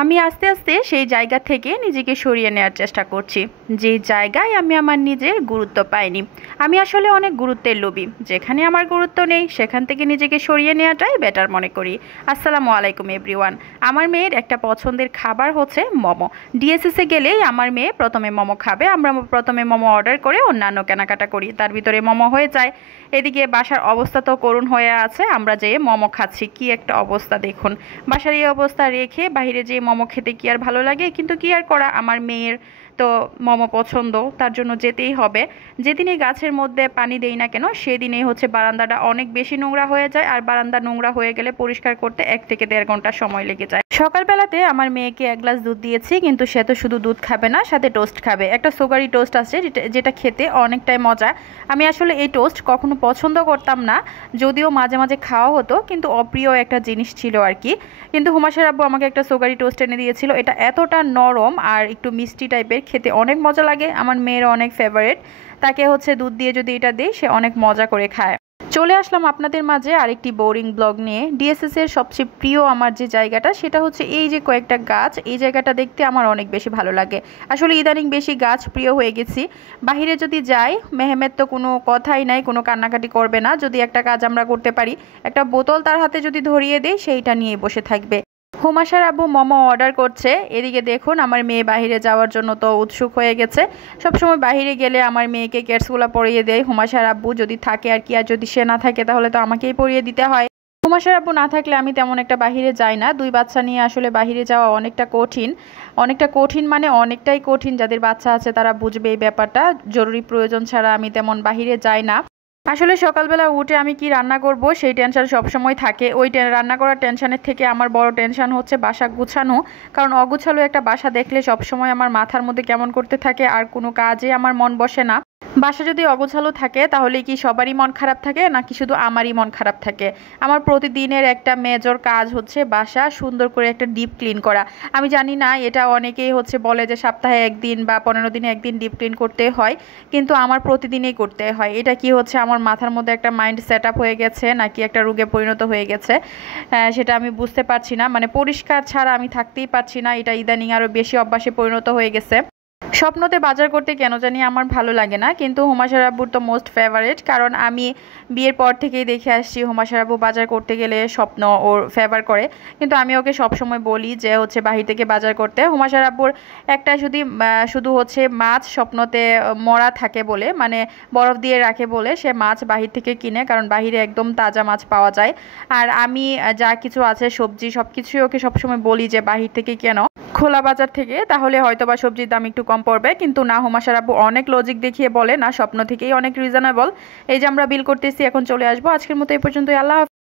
আমি আস্তে আস্তে সেই জায়গা থেকে নিজেকে সরিয়ে নেওয়ার চেষ্টা করছি, যে জায়গায় আমি আমার নিজের গুরুত্ব পাইনি। আমি আসলে অনেক গুরুত্বের লোভী, যেখানে আমার গুরুত্ব নেই সেখান থেকে নিজেকে সরিয়ে নেওয়াটাই বেটার মনে করি। আসসালামু আলাইকুম এভরিওয়ান। আমার মেয়ের একটা পছন্দের খাবার হচ্ছে মোমো। ডিএসএসে গেলেই আমার মেয়ে প্রথমে মোমো খাবে। আমরা প্রথমে মোমো অর্ডার করে অন্যান্য কেনাকাটা করি, তার ভিতরে মোমো হয়ে যায়। এদিকে বাসার অবস্থা তো করুণ হয়ে আছে, আমরা যেয়ে মোমো খাচ্ছি, কি একটা অবস্থা দেখুন। বাসার এই অবস্থা রেখে বাইরে যেয়ে মোমো খেতে কি আর ভালো লাগে, কিন্তু কি আর করা, আমার মেয়ের তো মোমো পছন্দ, তার জন্য যেতেই হবে। যেদিনই গাছের মধ্যে পানি দেই না কেন সেদিনেই হচ্ছে বারান্দাটা অনেক বেশি নোংরা হয়ে যায়, আর বারান্দা নোংরা হয়ে গেলে পরিষ্কার করতে 1 থেকে 1.5 ঘন্টা সময় লেগে যায়। সকালবেলাতে আমার মেয়েকে 1 গ্লাস দুধ দিয়েছি, কিন্তু সে তো শুধু দুধ খাবে না, সাথে টোস্ট খাবে। একটা সুগারি টোস্ট আছে যেটা খেতে অনেকটাই মজা। আমি আসলে এই টোস্ট কখনো পছন্দ করতাম না, যদিও মাঝে মাঝে খাওয়া হতো, কিন্তু অপ্রিয় একটা জিনিস ছিল আর কি। কিন্তু হুমাশার আব্বু আমাকে একটা সুগারি টোস্ট এনে দিয়েছিল। এটা এতটা নরম আর একটু মিষ্টি টাইপের, খেতে অনেক মজা লাগে। আমার মেয়ের অনেক ফেভারিট। তাকে হচ্ছে দুধ দিয়ে যদি এটা দিই সে অনেক মজা করে খায়। চলে আসলাম আপনাদের মাঝে আরেকটি বোরিং ব্লগ নিয়ে। ডিএসএস এর সবচেয়ে প্রিয় আমার যে জায়গাটা সেটা হচ্ছে এই যে কয়েকটা গাছ, এই জায়গাটা দেখতে আমার অনেক বেশি ভালো লাগে। আসলে ইদানিং বেশি গাছ প্রিয় হয়ে গেছি। বাহিরে যদি যাই, মেহমেদ তো কোনো কথাই নাই, কোনো কান্নাকাটি করবে না যদি একটা কাজ আমরা করতে পারি। একটা বোতল তার হাতে যদি ধরিয়ে দেই সেইটা নিয়ে বসে থাকবে। হুমাশার আব্বু মোমো অর্ডার করছে, এদিকে দেখুন আমার মেয়ে বাহিরে যাওয়ার জন্য তো উৎসুক হয়ে গেছে। সবসময় বাহিরে গেলে আমার মেয়েকে কেটসগুলো পরিয়ে দেয় হুমাশার আব্বু, যদি থাকে আর কি, আর যদি সে না থাকে তাহলে তো আমাকেই পরিয়ে দিতে হয়। হুমাশার আব্বু না থাকলে আমি তেমন একটা বাহিরে যাই না। 2 বাচ্চা নিয়ে আসলে বাহিরে যাওয়া অনেকটা কঠিন। অনেকটা কঠিন মানে অনেকটাই কঠিন, যাদের বাচ্চা আছে তারা বুঝবে এই ব্যাপারটা। জরুরি প্রয়োজন ছাড়া আমি তেমন বাহিরে যাই না। আসলে সকালবেলা উঠে আমি কি রান্না করব সেই টেনশন সবসময় থাকে। ওই রান্না করার টেনশনের থেকে আমার বড় টেনশন হচ্ছে বাসা গুছানো। কারণ অগুছালো একটা বাসা দেখলে সবসময় আমার মাথার মধ্যে কেমন করতে থাকে, আর কোনো কাজে আমার মন বসে না। বাসা যদি অগোছালো থাকে তাহলে কি সবারই মন খারাপ থাকে, নাকি শুধু আমারই মন খারাপ থাকে? আমার প্রতিদিনের একটা মেজর কাজ হচ্ছে বাসা সুন্দর করে একটা ডিপ ক্লিন করা। আমি জানি না, এটা অনেকেই হচ্ছে বলে যে সপ্তাহে 1 দিন বা 15 দিনে 1 দিন ডিপ ক্লিন করতে হয়, কিন্তু আমার প্রতিদিনই করতে হয়। এটা কি হচ্ছে আমার মাথার মধ্যে একটা মাইন্ড সেট আপ হয়ে গেছে, নাকি একটা রোগে পরিণত হয়ে গেছে, সেটা আমি বুঝতে পারছি না। মানে পরিষ্কার ছাড়া আমি থাকতেই পারছি না, এটা ইদানিং আরও বেশি অভ্যাসে পরিণত হয়ে গেছে। স্বপ্নতে বাজার করতে কেন জানি আমার ভালো লাগে না, কিন্তু হুমাশার আব্বুর তো মোস্ট ফেভারিট। কারণ আমি বিয়ের পর থেকেই দেখে আসছি হুমাশার আব্বু বাজার করতে গেলে স্বপ্ন ওর ফেভার করে। কিন্তু আমি ওকে সবসময় বলি যে হচ্ছে বাহির থেকে বাজার করতে। হুমাশার আব্বুর একটা শুধু হচ্ছে মাছ স্বপ্নতে মরা থাকে বলে, মানে বরফ দিয়ে রাখে বলে সে মাছ বাহির থেকে কিনে, কারণ বাহিরে একদম তাজা মাছ পাওয়া যায়। আর আমি যা কিছু আছে সবজি সব কিছুই ওকে সবসময় বলি যে বাহির থেকে কেন, খোলা বাজার থেকে, তাহলে হয়তো বা সবজির দাম একটু কম পড়বে। কিন্তু না, হুমাশার আব্বু অনেক লজিক দেখিয়ে বলে না, স্বপ্ন থেকেই অনেক রিজনেবল। এই যে আমরা বিল করতেছি, এখন চলে আসবো। আজকের মতো এই পর্যন্তই। আল্লাহ হাফেজ।